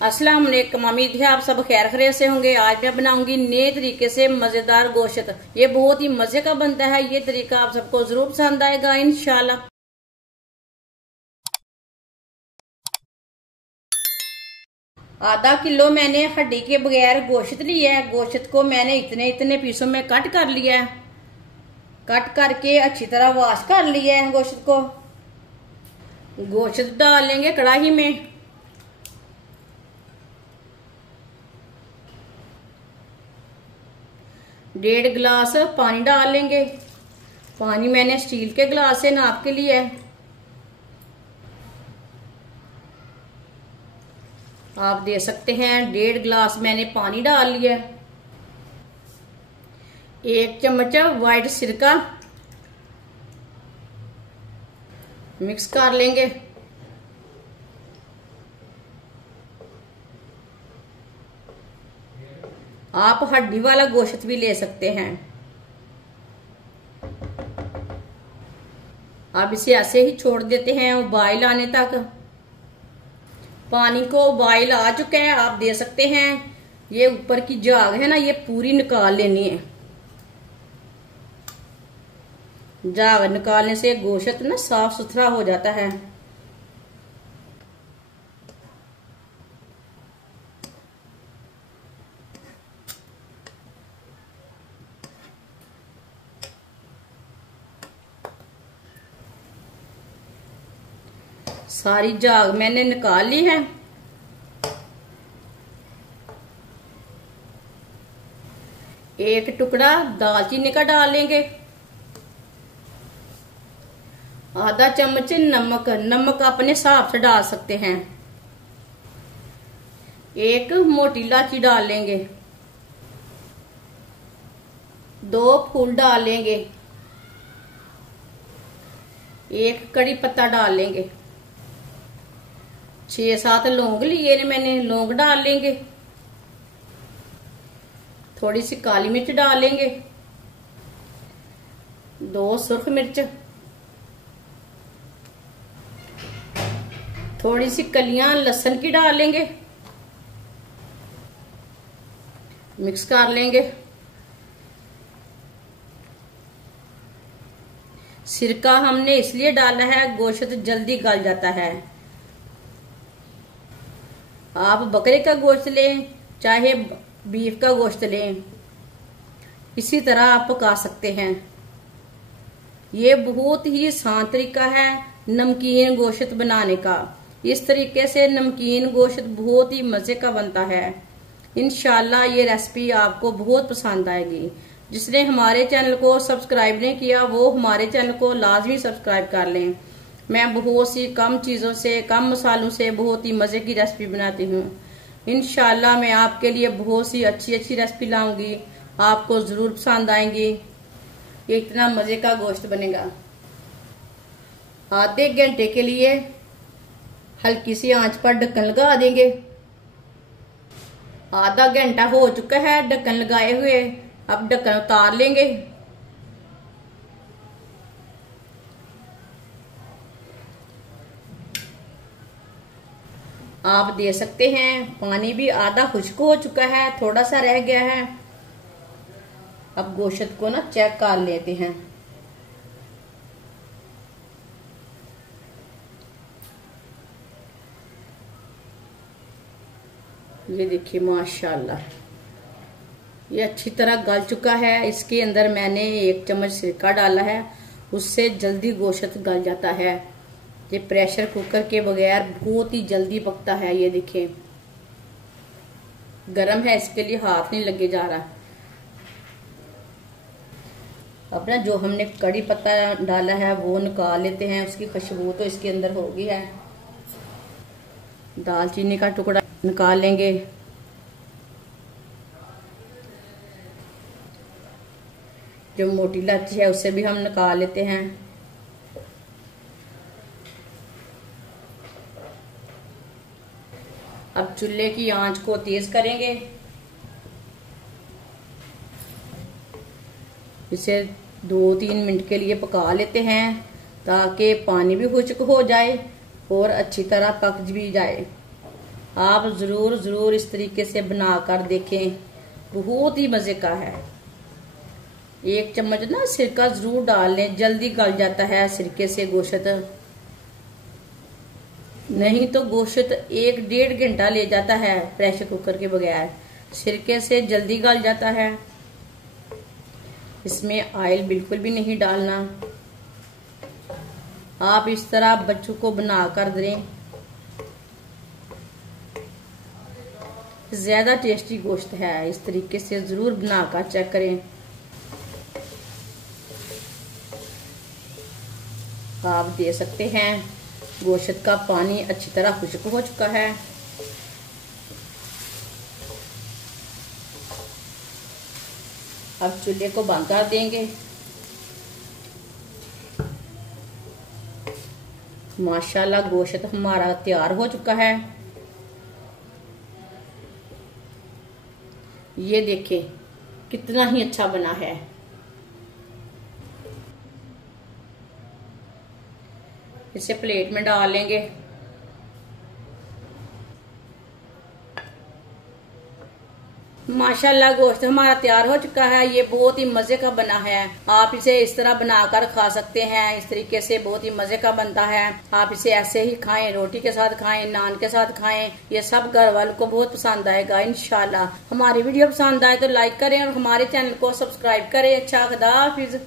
अस्सलाम वालेकुम। उम्मीद है आप सब खैर खैरियत से होंगे। आज मैं बनाऊंगी नए तरीके से मजेदार गोश्त। ये बहुत ही मजे का बनता है। ये तरीका आप सबको जरूर पसंद आएगा इंशाल्लाह। आधा किलो मैंने हड्डी के बगैर गोश्त लिया है। गोश्त को मैंने इतने इतने पीसों में कट कर लिया है। कट करके अच्छी तरह वॉश कर लिया है। गोश्त को गोश्त डाल लेंगे कढ़ाई में। डेढ़ गिलास पानी डाल लेंगे। पानी मैंने स्टील के गिलास से नाप के लिया है। आप दे सकते हैं। डेढ़ गिलास मैंने पानी डाल लिया है। 1 चम्मच व्हाइट सिरका मिक्स कर लेंगे। आप हड्डी वाला गोश्त भी ले सकते हैं। अब इसे ऐसे ही छोड़ देते हैं उबाल आने तक। पानी को उबाल आ चुका है। आप दे सकते हैं। ये ऊपर की झाग है ना, ये पूरी निकाल लेनी है। झाग निकालने से गोश्त ना साफ सुथरा हो जाता है। सारी झाग मैंने निकाल ली है। एक टुकड़ा दालचीनी का डाल लेंगे। आधा चम्मच नमक, नमक अपने हिसाब से डाल सकते हैं। एक मोटी इलायची डाल लेंगे। 2 फूल डाल लेंगे। एक कड़ी पत्ता डाल लेंगे। 6-7 लौंग लिए मैंने, लौंग डाल लेंगे। थोड़ी सी काली मिर्च डाल लेंगे। 2 सुर्ख मिर्च, थोड़ी सी कलियां लहसुन की डाल लेंगे। मिक्स कर लेंगे। सिरका हमने इसलिए डाला है, गोश्त जल्दी गल जाता है। आप बकरे का गोश्त लें चाहे बीफ का गोश्त लें, इसी तरह आप पका सकते हैं। ये बहुत ही आसान तरीका है नमकीन गोश्त बनाने का। इस तरीके से नमकीन गोश्त बहुत ही मजे का बनता है। इंशाल्लाह ये रेसिपी आपको बहुत पसंद आएगी। जिसने हमारे चैनल को सब्सक्राइब नहीं किया वो हमारे चैनल को लाजमी सब्सक्राइब कर लें। मैं बहुत सी कम चीज़ों से, कम मसालों से बहुत ही मज़े की रेसिपी बनाती हूँ। इंशाल्लाह मैं आपके लिए बहुत सी अच्छी अच्छी रेसिपी लाऊंगी। आपको ज़रूर पसंद आएंगी। ये इतना मज़े का गोश्त बनेगा। आधे घंटे के लिए हल्की सी आंच पर ढक्कन लगा देंगे। आधा घंटा हो चुका है ढक्कन लगाए हुए। अब ढक्कन उतार लेंगे। आप दे सकते हैं। पानी भी आधा खुश्क हो चुका है, थोड़ा सा रह गया है। अब गोश्त को ना चेक कर लेते हैं। ये देखिए माशाल्लाह ये अच्छी तरह गल चुका है। इसके अंदर मैंने 1 चम्मच सिरका डाला है, उससे जल्दी गोश्त गल जाता है। ये प्रेशर कुकर के बगैर बहुत ही जल्दी पकता है। ये देखिए गरम है, इसके लिए हाथ नहीं लगे जा रहा। अब ना जो हमने कड़ी पत्ता डाला है वो निकाल लेते हैं। उसकी खुशबू तो इसके अंदर हो गई है। दालचीनी का टुकड़ा निकाल लेंगे। जो मोटी इलायची है उसे भी हम निकाल लेते हैं। अब चूल्हे की आंच को तेज करेंगे। इसे 2-3 मिनट के लिए पका लेते हैं ताकि पानी भी खुश्क हो जाए और अच्छी तरह पक भी जाए। आप जरूर जरूर इस तरीके से बनाकर देखें, बहुत ही मजे का है। 1 चम्मच ना सिरका जरूर डाल लें, जल्दी गल जाता है सिरके से गोश्त। नहीं तो गोश्त 1-1.5 घंटा ले जाता है प्रेशर कुकर के बगैर, सिरके से जल्दी गल जाता है। इसमें ऑयल बिल्कुल भी नहीं डालना। आप इस तरह बच्चों को बना कर दें, ज्यादा टेस्टी गोश्त है। इस तरीके से जरूर बनाकर चेक करें। आप दे सकते हैं गोश्त का पानी अच्छी तरह खुश्क हो चुका है। अब चूल्हे को बंद कर देंगे। माशाल्लाह गोश्त हमारा तैयार हो चुका है। ये देखिए कितना ही अच्छा बना है। इसे प्लेट में डाल लेंगे। माशाल्लाह गोश्त हमारा तैयार हो चुका है। ये बहुत ही मजे का बना है। आप इसे इस तरह बनाकर खा सकते हैं। इस तरीके से बहुत ही मजे का बनता है। आप इसे ऐसे ही खाएं, रोटी के साथ खाएं, नान के साथ खाएं। ये सब घर वालों को बहुत पसंद आएगा इंशाल्लाह। हमारी वीडियो पसंद आए तो लाइक करें और हमारे चैनल को सब्सक्राइब करें। अच्छा, खुदा हाफिज।